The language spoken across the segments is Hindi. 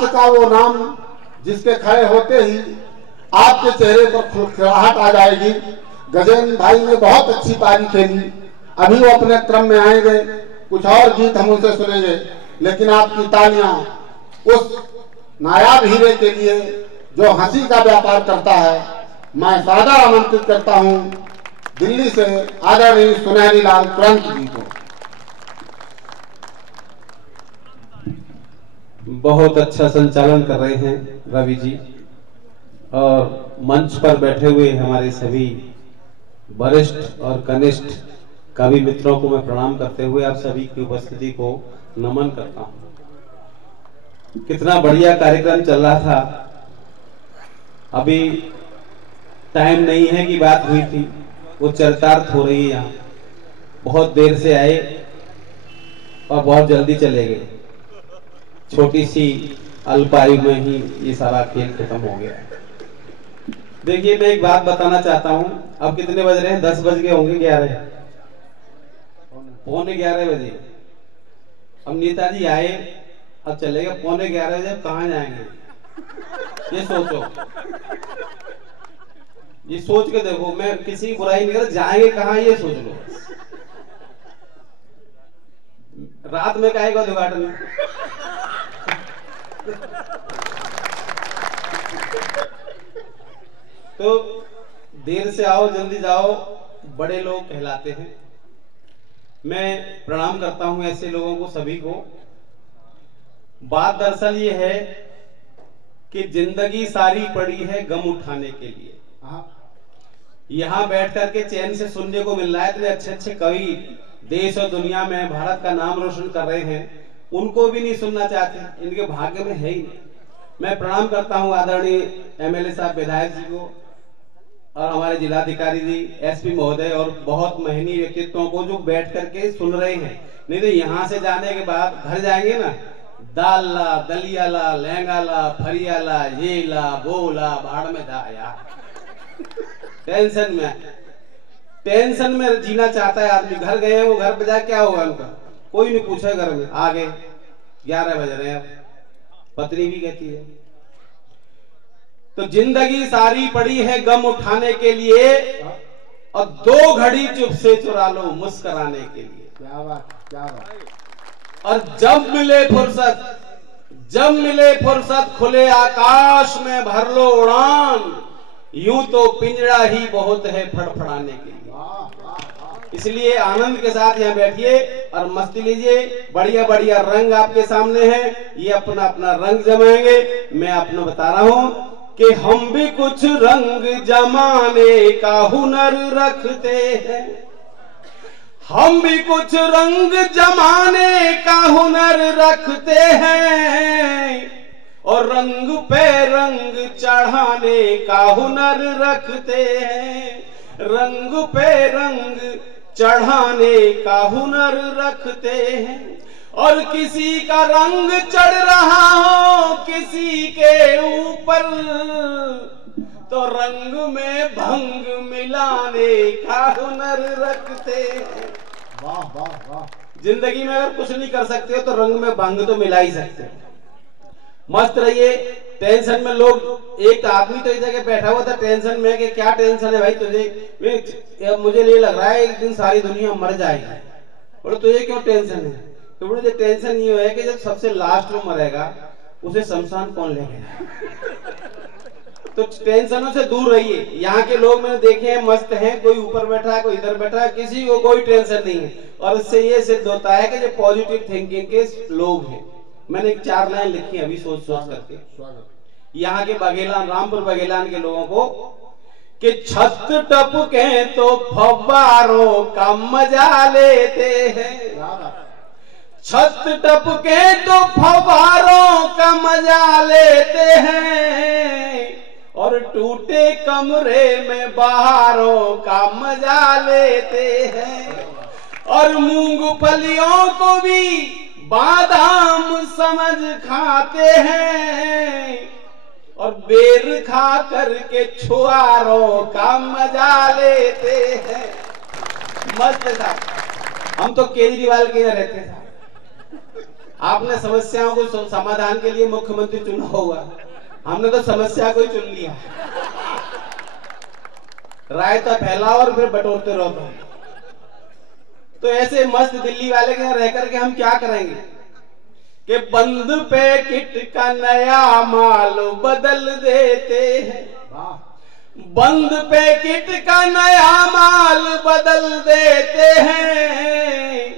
राष्ट्र का वो नाम जिसके खड़े होते ही आपके चेहरे पर खिलखिलाहट आ जाएगी। गजेंद्र भाई ने बहुत अच्छी पारी खेली, अभी वो अपने क्रम में आएंगे, कुछ और गीत हम उनसे सुनेंगे, लेकिन आपकी तालियां उस नायाब हीरे के लिए जो हंसी का व्यापार करता है। मैं सादर आमंत्रित करता हूं दिल्ली से आदरणीय सुनहरी लाल तुरंत जी को। बहुत अच्छा संचालन कर रहे हैं रवि जी, और मंच पर बैठे हुए हमारे सभी वरिष्ठ और कनिष्ठ कवि मित्रों को मैं प्रणाम करते हुए आप सभी की उपस्थिति को नमन करता हूं। कितना बढ़िया कार्यक्रम चल रहा था, अभी टाइम नहीं है कि बात हुई थी, वो चरितार्थ हो रही है। यहाँ बहुत देर से आए और बहुत जल्दी चले गए, छोटी सी अल्पायु में ही ये सारा खेल खत्म हो गया। देखिए मैं एक बात बताना चाहता हूं, अब कितने बज रहे हैं? 10 बज गए होंगे, 11 पौने 11 बजे। अब नेताजी आए, अब चले गए पौने 11 बजे, अब कहां जाएंगे ये सोचो। ये सोच के देखो, मैं किसी की बुराई नहीं कर रहा, जाएंगे कहां ये सोच लो। रात में कहेगा उद्घाटन तो देर से आओ जल्दी जाओ, बड़े लोग कहलाते हैं। मैं प्रणाम करता हूं ऐसे लोगों को, सभी को। बात दरअसल ये है कि जिंदगी सारी पड़ी है गम उठाने के लिए। यहां बैठ करके चैन से सुनने को मिल रहा है, इतने अच्छे अच्छे कवि देश और दुनिया में भारत का नाम रोशन कर रहे हैं, उनको भी नहीं सुनना चाहते, इनके भाग्य में है ही नहीं। मैं प्रणाम करता हूं आदरणीय एमएलए साहब, विधायक जी को, और हमारे जिलाधिकारी जी, एसपी महोदय और बहुत महनीय व्यक्तित्वों को जो बैठ करके सुन रहे हैं। नहीं तो यहाँ से जाने के बाद घर जाएंगे ना, दाल ला, दलिया ला, लहंगा ला, फरिया ला, ये ला, वो ला, बाढ़ में जा यार। टेंशन में जीना चाहता है आदमी। घर गए हैं, वो घर पे जाए क्या होगा उनका, कोई नहीं पूछे। घर में आ गए 11 बज रहे हैं, पत्नी भी कहती है। तो जिंदगी सारी पड़ी है गम उठाने के लिए, और 2 घड़ी चुप से चुरा लो मुस्कुराने के लिए। क्या बात, क्या बात। और जब मिले फुर्सत खुले आकाश में भर लो उड़ान, यूं तो पिंजरा ही बहुत है फड़फड़ाने के लिए। इसलिए आनंद के साथ यहाँ बैठिए और मस्ती लीजिए। बढ़िया बढ़िया रंग आपके सामने हैं, ये अपना अपना रंग जमाएंगे। मैं अपना बता रहा हूं कि हम भी कुछ रंग जमाने का हुनर रखते हैं, हम भी कुछ रंग जमाने का हुनर रखते हैं, और रंग पे रंग चढ़ाने का हुनर रखते हैं, रंग पे रंग चढ़ाने का हुनर रखते हैं। और किसी का रंग चढ़ रहा हो किसी के ऊपर, तो रंग में भंग मिलाने का हुनर रखते हैं। वाह वाह वाह। जिंदगी में अगर कुछ नहीं कर सकते हो तो रंग में भंग तो मिला ही सकते हो। मस्त रहिए। टेंशन में लोग, एक आदमी तो इस जगह बैठा हुआ था टेंशन में कि क्या टेंशन है भाई तुझे, मुझे ये लग रहा है एक दिन सारी दुनिया मर जाएगी। बोले तुझे क्यों टेंशन है? तो मुझे टेंशन ये है कि जब सबसे लास्ट में मरेगा उसे शमशान कौन लेगा। तो टेंशनों से दूर रहिए। यहाँ के लोग मैंने देखे हैं, मस्त हैं, कोई ऊपर बैठा है कोई इधर बैठा है, किसी को कोई टेंशन नहीं है। और इससे ये सिद्ध होता है कि जो पॉजिटिव थिंकिंग के लोग हैं। मैंने 4 लाइन लिखी अभी सोच करके यहाँ के बघेलान, रामपुर बघेलान के लोगों को, कि छत टपके तो फव्वारों का मजा लेते हैं, छत टपके तो फव्वारों का मजा लेते हैं, और टूटे कमरे में बहारों का मजा लेते हैं, और मूंगफलियों को भी बादाम समझ खाते हैं, और बेर खा करके छुआरों का मजा लेते हैं। मस्त था। हम तो केजरीवाल के यहाँ रहते थे, आपने समस्याओं को समाधान के लिए मुख्यमंत्री चुना होगा, हमने तो समस्या को ही चुन लिया। रायता फैलाओ और फिर बटोरते रहो। तो ऐसे मस्त दिल्ली वाले के यहाँ रह करके हम क्या करेंगे कि बंद पैकेट का नया माल बदल देते हैं, बंद पैकेट का नया माल बदल देते हैं,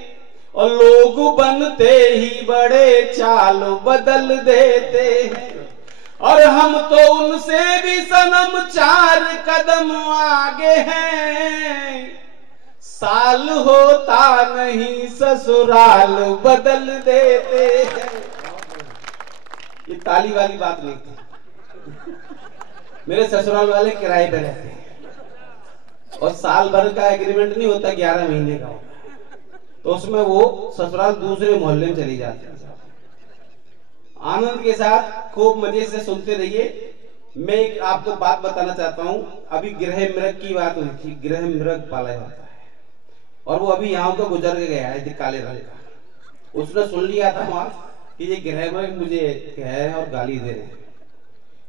और लोग बनते ही बड़े चाल बदल देते हैं, और हम तो उनसे भी सनम 4 कदम आगे हैं, साल होता नहीं ससुराल बदल देते हैं। ये ताली वाली बात नहीं थी, मेरे ससुराल वाले किराए पे रहते हैं और साल भर का एग्रीमेंट नहीं होता, 11 महीने का होता है, तो उसमें वो ससुराल दूसरे मोहल्ले में चली जाती है। आनंद के साथ खूब मजे से सुनते रहिए। मैं एक आपको बात बताना चाहता हूं, अभी गृह मृग की बात हुई थी, गृह मृग पाला जाता है और वो अभी यहाँ तो गुजर के गया है काले रंग का। उसने सुन लिया था वहां कि ये गृह मृग मुझे कह रहे हैं और गाली दे रहे हैं।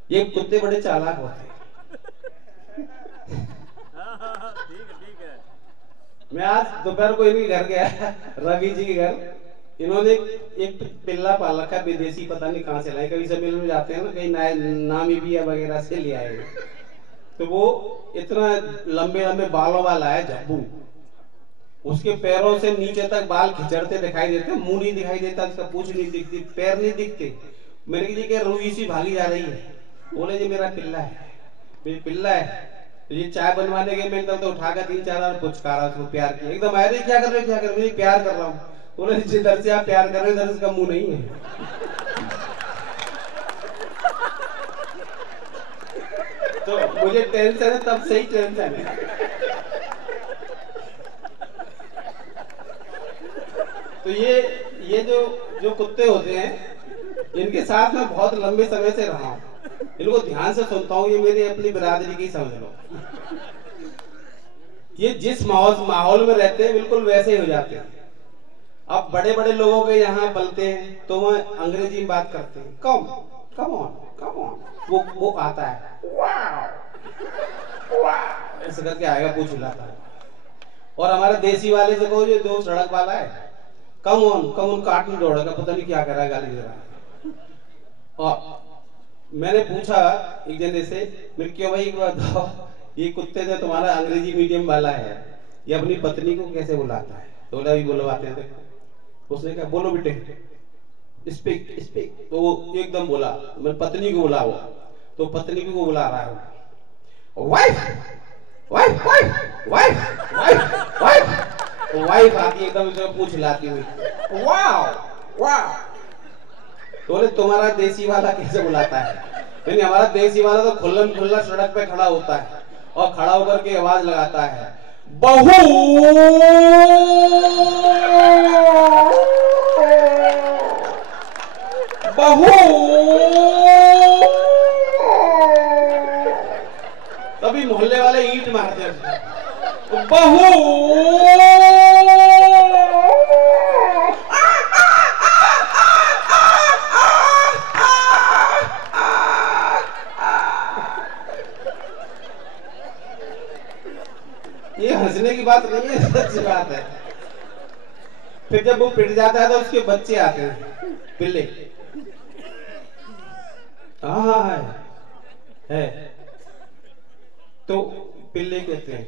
ये कुत्ते बड़े चालाक होते हैं। मैं आज दोपहर को इनके घर गया, रवि जी के घर। इन्होंने एक पिल्ला पाल रखा, विदेशी, पता नहीं कहां से लाए, कभी सम्मेलन में जाते हैं ना, कहीं नामीबिया वगैरह से ले आए। तो वो इतना लंबे लंबे बालों वाला है झब्बू, उसके पैरों से नीचे तक बाल खिंचड़ते दिखाई देते, मुंह नहीं दिखाई देता, उसका पूंछ नहीं दिखती, पैर नहीं दिखते। मैंने कहा कि रूही सी भागी जा रही है। बोले जी मेरा पिल्ला है, मेरी पिल्ला है। तो ये चाय बनवाने के मैंने तो उठाकर 3-4 बार पुचकारा उसको प्यार किया, एकदम आया, क्या कर रहे हो, क्या कर रहे हो, प्यार कर रहा हूँ। बोले जिधर से आप प्यार कर रहे हो इधर उसका मुंह नहीं है। तो मुझे टेंशन है, तब से ही टेंशन है। तो ये जो कुत्ते होते हैं, इनके साथ मैं बहुत लंबे समय से रहा हूं, इनको ध्यान से सुनता हूँ, ये मेरी अपनी बिरादरी की समझ लो। ये जिस माहौल में रहते हैं बिल्कुल वैसे हो जाते हैं। अब बड़े बड़े लोगों के यहाँ पलते हैं तो वह अंग्रेजी में बात करते हैं, कम ऑन, वो आता है, ऐसे करके आएगा, पूछ हिलाता है। और हमारे देसी वाले से कहो, जो 2 सड़क वाला है, कम ऑन काट नहीं दौड़ेगा, पता नहीं क्या कर रहा है, गाली दे रहा है। और मैंने पूछा एक जने से, मैं क्यों भाई एक बात बताओ, ये कुत्ते से तुम्हारा अंग्रेजी मीडियम वाला है, ये अपनी पत्नी को कैसे बुलाता है? तो बोला भी बुलवाते हैं। उसने कहा बोलो बेटे, स्पीक। तो वो एकदम बोला, मैं पत्नी को बुलाओ। तो पत्नी को बुला रहा है, वाइफ आती एकदम पूछ लाती हुई, वाह। तो बोले तुम्हारा देसी वाला कैसे बुलाता है? नहीं, हमारा देसी वाला तो खुल्ला सड़क पे खड़ा होता है और खड़ा होकर के आवाज लगाता है, बहू तभी मोहल्ले वाले ईंट मारते हैं, बहू। ये हंसने की बात नहीं है, सच्ची बात है। फिर जब वो पिट जाता है तो उसके बच्चे आते हैं, पिल्ले। हाँ है। तो पिल्ले कहते हैं।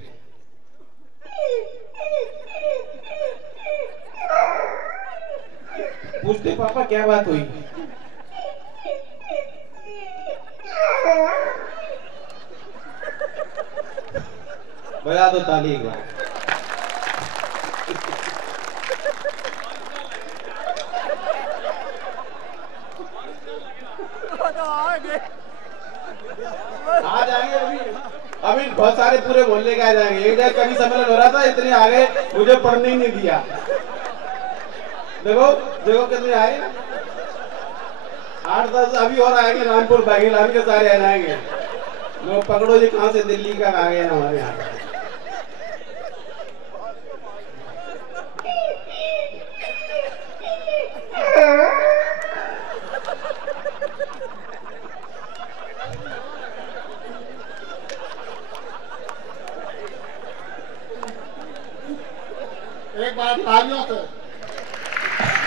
पूछते पापा क्या बात हुई? बजा दो ताली एक बार। आ जाएंगे अभी बहुत सारे पूरे मोहल्ले के आ जाएंगे। एक जगह कभी सम्मेलन हो रहा था, इतने आगे मुझे पढ़ने ही नहीं दिया। देखो कितने आए, 8-10 अभी और आएंगे। रामपुर बागीलान के सारे आ जाएंगे। पकड़ो जी, कहां से दिल्ली का आ गए हमारे यहाँ। एक बार तालियों से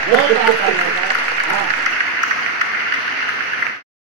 जोरदार तालियों से।